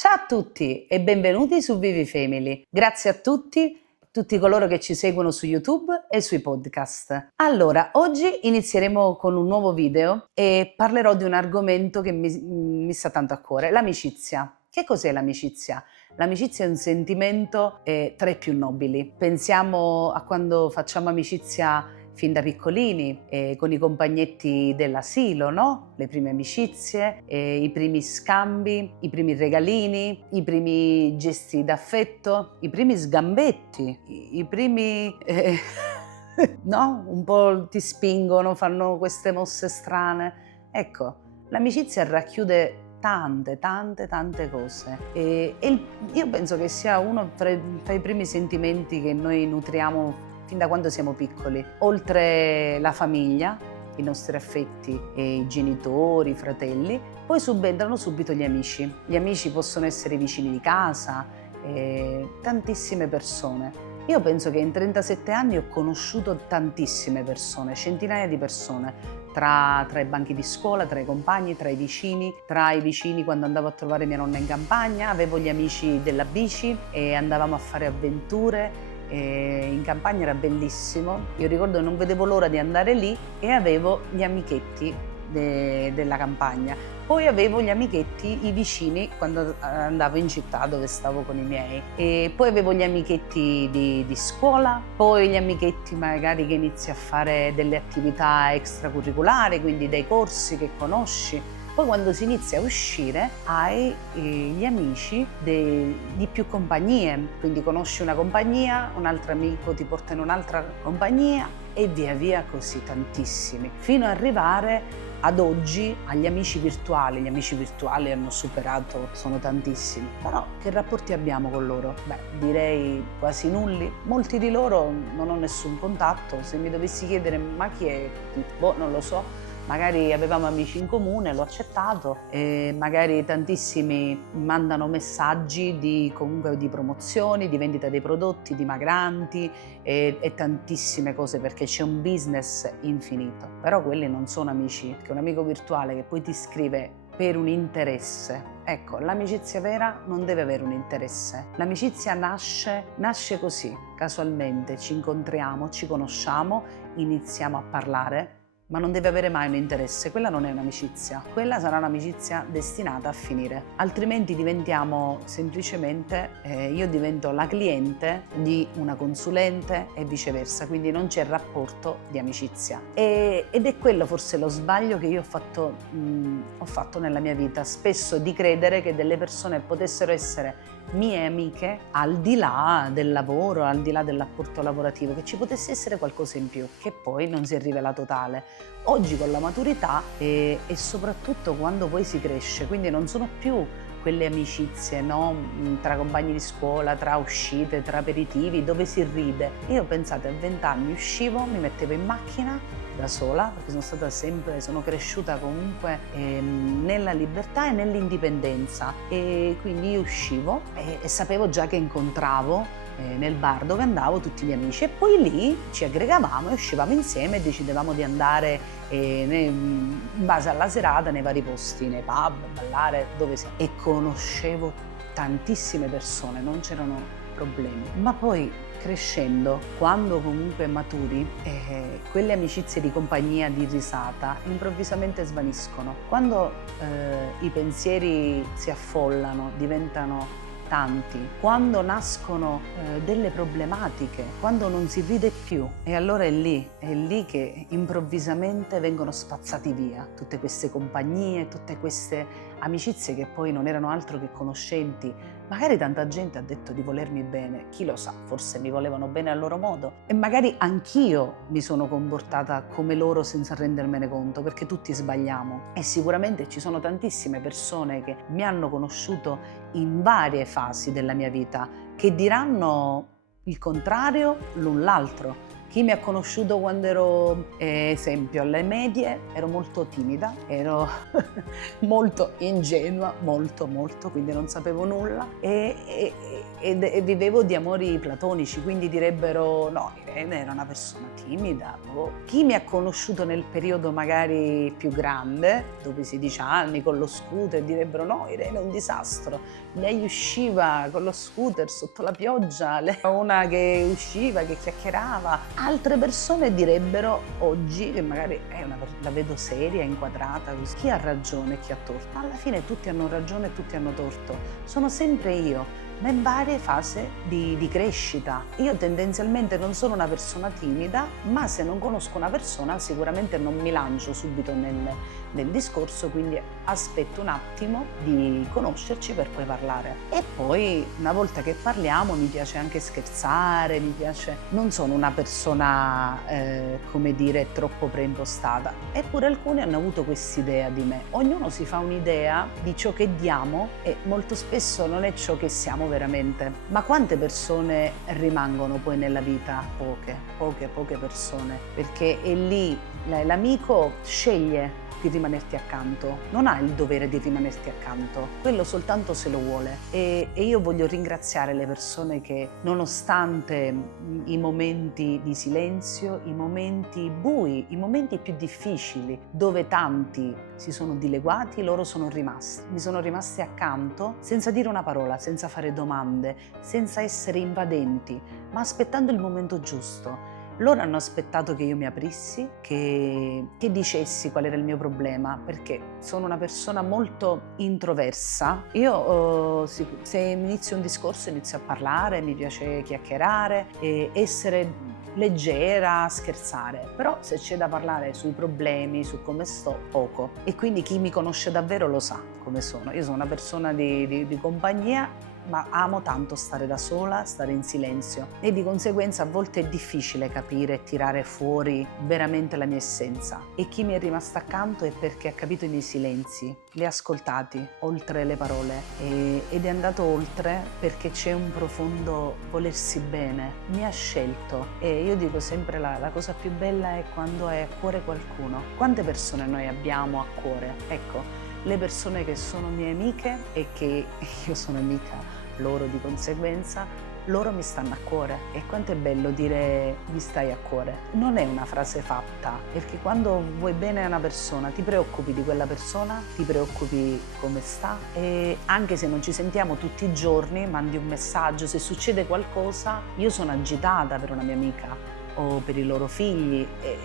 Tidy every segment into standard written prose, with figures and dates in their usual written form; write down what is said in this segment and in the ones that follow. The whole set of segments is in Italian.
Ciao a tutti e benvenuti su Vivi Family. Grazie a tutti coloro che ci seguono su YouTube e sui podcast. Allora, oggi inizieremo con un nuovo video e parlerò di un argomento che mi sta tanto a cuore, l'amicizia. Che cos'è l'amicizia? L'amicizia è un sentimento tra i più nobili. Pensiamo a quando facciamo amicizia fin da piccolini, con i compagnetti dell'asilo, no? Le prime amicizie, i primi scambi, i primi regalini, i primi gesti d'affetto, i primi sgambetti, i primi... no? Un po' ti spingono, fanno queste mosse strane. Ecco, l'amicizia racchiude tante cose e io penso che sia uno tra i primi sentimenti che noi nutriamo fin da quando siamo piccoli. Oltre la famiglia, i nostri affetti, e i genitori, i fratelli, poi subentrano subito gli amici. Gli amici possono essere i vicini di casa, tantissime persone. Io penso che in 37 anni ho conosciuto tantissime persone, centinaia di persone, tra i banchi di scuola, tra i compagni, tra i vicini quando andavo a trovare mia nonna in campagna, avevo gli amici della bici e andavamo a fare avventure. In campagna era bellissimo, io ricordo che non vedevo l'ora di andare lì e avevo gli amichetti della campagna, poi avevo gli amichetti, i vicini quando andavo in città dove stavo con i miei, e poi avevo gli amichetti di scuola, poi gli amichetti magari che inizi a fare delle attività extracurriculari, quindi dei corsi che conosci. Poi quando si inizia a uscire hai gli amici di più compagnie, quindi conosci una compagnia, un altro amico ti porta in un'altra compagnia e via via così tantissimi, fino ad arrivare ad oggi agli amici virtuali. Gli amici virtuali hanno superato, sono tantissimi, però che rapporti abbiamo con loro? Beh, direi quasi nulli. Molti di loro non ho nessun contatto, se mi dovessi chiedere ma chi è? Boh, non lo so. Magari avevamo amici in comune, l'ho accettato, e magari tantissimi mandano messaggi comunque di promozioni, di vendita dei prodotti, dimagranti e tantissime cose, perché c'è un business infinito. Però quelli non sono amici, che un amico virtuale che poi ti scrive per un interesse. Ecco, l'amicizia vera non deve avere un interesse. L'amicizia nasce così, casualmente, ci incontriamo, ci conosciamo, iniziamo a parlare, ma non deve avere mai un interesse. Quella non è un'amicizia, quella sarà un'amicizia destinata a finire, altrimenti diventiamo semplicemente, io divento la cliente di una consulente e viceversa, quindi non c'è rapporto di amicizia. Ed è quello forse lo sbaglio che io ho fatto nella mia vita, spesso di credere che delle persone potessero essere mie amiche al di là del lavoro, al di là dell'apporto lavorativo, che ci potesse essere qualcosa in più, che poi non si è rivelato tale. Oggi con la maturità e soprattutto quando poi si cresce, quindi non sono più quelle amicizie, no? Tra compagni di scuola, tra uscite, tra aperitivi, dove si ride. Io pensate, a 20 anni uscivo, mi mettevo in macchina da sola, perché sono cresciuta comunque nella libertà e nell'indipendenza, e quindi io uscivo e sapevo già che incontravo nel bar dove andavo tutti gli amici, e poi lì ci aggregavamo e uscivamo insieme e decidevamo di andare in base alla serata nei vari posti, nei pub, ballare, dove sia. E conoscevo tantissime persone, non c'erano problemi. Ma poi crescendo, quando comunque maturi, quelle amicizie di compagnia, di risata, improvvisamente svaniscono. Quando i pensieri si affollano, diventano tanti, quando nascono delle problematiche, quando non si ride più, e allora è lì che improvvisamente vengono spazzati via tutte queste compagnie, tutte queste amicizie che poi non erano altro che conoscenti. Magari tanta gente ha detto di volermi bene, chi lo sa, forse mi volevano bene a loro modo, e magari anch'io mi sono comportata come loro senza rendermene conto, perché tutti sbagliamo. E sicuramente ci sono tantissime persone che mi hanno conosciuto in varie fasi della mia vita che diranno il contrario l'un l'altro, Chi mi ha conosciuto quando ero, esempio, alle medie, ero molto timida, ero molto ingenua, molto, quindi non sapevo nulla e vivevo di amori platonici, quindi direbbero no, Irene era una persona timida. Chi mi ha conosciuto nel periodo magari più grande, dopo i 16 anni, con lo scooter, direbbero no, Irene è un disastro. Lei usciva con lo scooter sotto la pioggia, lei era una che usciva, che chiacchierava. Altre persone direbbero oggi, che magari la vedo seria, inquadrata, così. Chi ha ragione e chi ha torto? Ma alla fine tutti hanno ragione e tutti hanno torto. Sono sempre io, ma in varie fasi di crescita. Io tendenzialmente non sono una persona timida, ma se non conosco una persona sicuramente non mi lancio subito nel discorso, quindi aspetto un attimo di conoscerci per poi parlare. E poi una volta che parliamo mi piace anche scherzare, non sono una persona come dire troppo preimpostata, eppure alcuni hanno avuto quest'idea di me. Ognuno si fa un'idea di ciò che diamo e molto spesso non è ciò che siamo veramente. Ma quante persone rimangono poi nella vita? Poche persone, perché è lì l'amico sceglie di rimanerti accanto, non ha il dovere di rimanerti accanto, quello soltanto se lo vuole. E io voglio ringraziare le persone che, nonostante i momenti di silenzio, i momenti bui, i momenti più difficili, dove tanti si sono dileguati, loro sono rimasti. Mi sono rimasti accanto senza dire una parola, senza fare domande, senza essere invadenti, ma aspettando il momento giusto. Loro hanno aspettato che io mi aprissi, che dicessi qual era il mio problema, perché sono una persona molto introversa. Io se inizio un discorso inizio a parlare, mi piace chiacchierare, essere leggera, scherzare, però se c'è da parlare sui problemi, su come sto, poco. E quindi chi mi conosce davvero lo sa come sono. Io sono una persona di compagnia, ma amo tanto stare da sola, stare in silenzio e di conseguenza a volte è difficile capire e tirare fuori veramente la mia essenza. E chi mi è rimasto accanto è perché ha capito i miei silenzi, li ha ascoltati oltre le parole ed è andato oltre perché c'è un profondo volersi bene, mi ha scelto. E io dico sempre la cosa più bella è quando hai a cuore qualcuno. Quante persone noi abbiamo a cuore? Ecco, le persone che sono mie amiche e che io sono amica loro di conseguenza, loro mi stanno a cuore. E quanto è bello dire mi stai a cuore. Non è una frase fatta, perché quando vuoi bene a una persona ti preoccupi di quella persona, ti preoccupi come sta e anche se non ci sentiamo tutti i giorni mandi un messaggio, se succede qualcosa io sono agitata per una mia amica o per i loro figli e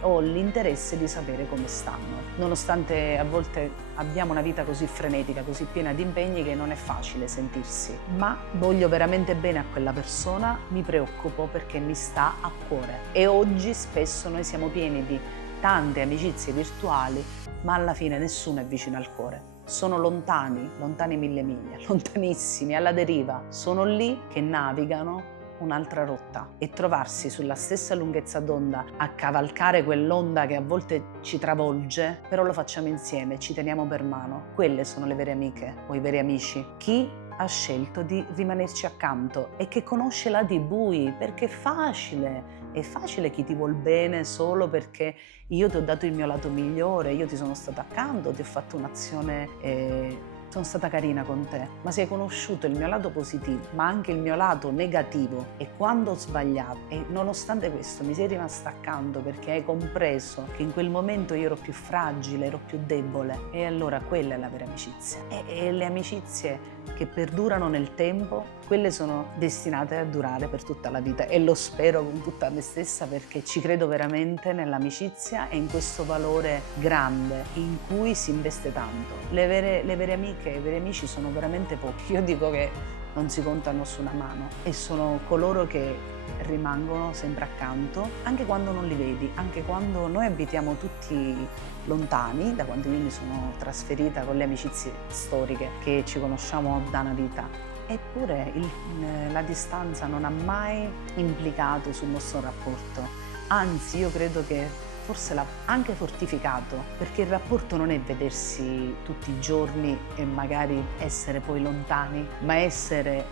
ho l'interesse di sapere come stanno, nonostante a volte abbiamo una vita così frenetica, così piena di impegni che non è facile sentirsi, ma voglio veramente bene a quella persona, mi preoccupo perché mi sta a cuore. E oggi spesso noi siamo pieni di tante amicizie virtuali, ma alla fine nessuno è vicino al cuore. Sono lontani 1000 miglia, lontanissimi, alla deriva, sono lì che navigano un'altra rotta e trovarsi sulla stessa lunghezza d'onda a cavalcare quell'onda che a volte ci travolge, però lo facciamo insieme, ci teniamo per mano. Quelle sono le vere amiche o i veri amici. Chi ha scelto di rimanerci accanto e che conosce lati bui, perché è facile chi ti vuol bene solo perché io ti ho dato il mio lato migliore, io ti sono stata accanto, ti ho fatto un'azione sono stata carina con te, ma se hai conosciuto il mio lato positivo, ma anche il mio lato negativo e quando ho sbagliato e nonostante questo mi sei rimasta accanto perché hai compreso che in quel momento io ero più fragile, ero più debole e allora quella è la vera amicizia. E le amicizie che perdurano nel tempo, quelle sono destinate a durare per tutta la vita e lo spero con tutta me stessa perché ci credo veramente nell'amicizia e in questo valore grande in cui si investe tanto. Le vere amiche e i veri amici sono veramente pochi, io dico che non si contano su una mano e sono coloro che rimangono sempre accanto anche quando non li vedi, anche quando noi abitiamo tutti lontani, da quando io mi sono trasferita con le amicizie storiche che ci conosciamo da una vita. Eppure la distanza non ha mai implicato sul nostro rapporto, anzi io credo che forse l'ha anche fortificato, perché il rapporto non è vedersi tutti i giorni e magari essere poi lontani, ma essere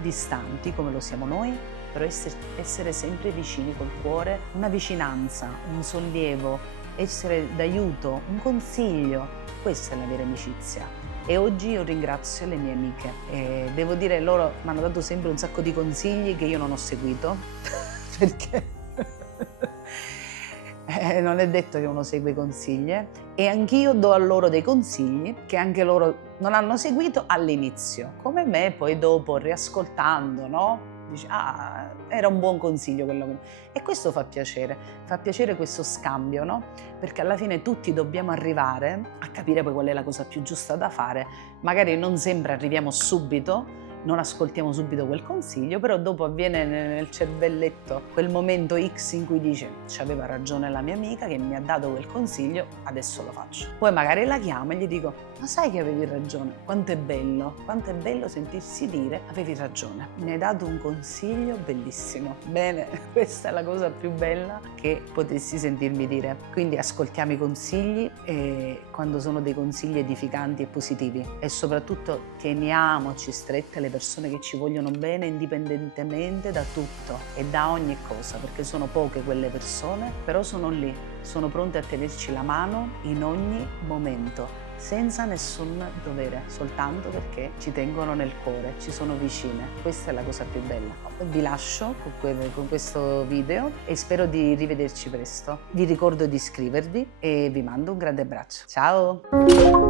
distanti come lo siamo noi, però essere sempre vicini col cuore, una vicinanza, un sollievo, essere d'aiuto, un consiglio, questa è la vera amicizia. E oggi io ringrazio le mie amiche e devo dire loro mi hanno dato sempre un sacco di consigli che io non ho seguito perché non è detto che uno segue i consigli e anch'io do a loro dei consigli che anche loro non hanno seguito all'inizio, come me poi dopo riascoltando, no? Dici, ah, era un buon consiglio quello che... E questo fa piacere questo scambio, no? Perché alla fine tutti dobbiamo arrivare a capire poi qual è la cosa più giusta da fare, magari non sempre arriviamo subito, non ascoltiamo subito quel consiglio, però dopo avviene nel cervelletto quel momento X in cui dice c'aveva ragione la mia amica che mi ha dato quel consiglio, adesso lo faccio. Poi magari la chiamo e gli dico ma sai che avevi ragione, quanto è bello sentirsi dire avevi ragione, mi hai dato un consiglio bellissimo. Bene, questa è la cosa più bella che potessi sentirmi dire. Quindi ascoltiamo i consigli quando sono dei consigli edificanti e positivi e soprattutto teniamoci strette le persone che ci vogliono bene indipendentemente da tutto e da ogni cosa, perché sono poche quelle persone, però sono lì, sono pronte a tenerci la mano in ogni momento, senza nessun dovere, soltanto perché ci tengono nel cuore, ci sono vicine. Questa è la cosa più bella. Vi lascio con questo video e spero di rivederci presto. Vi ricordo di iscrivervi e vi mando un grande abbraccio. Ciao!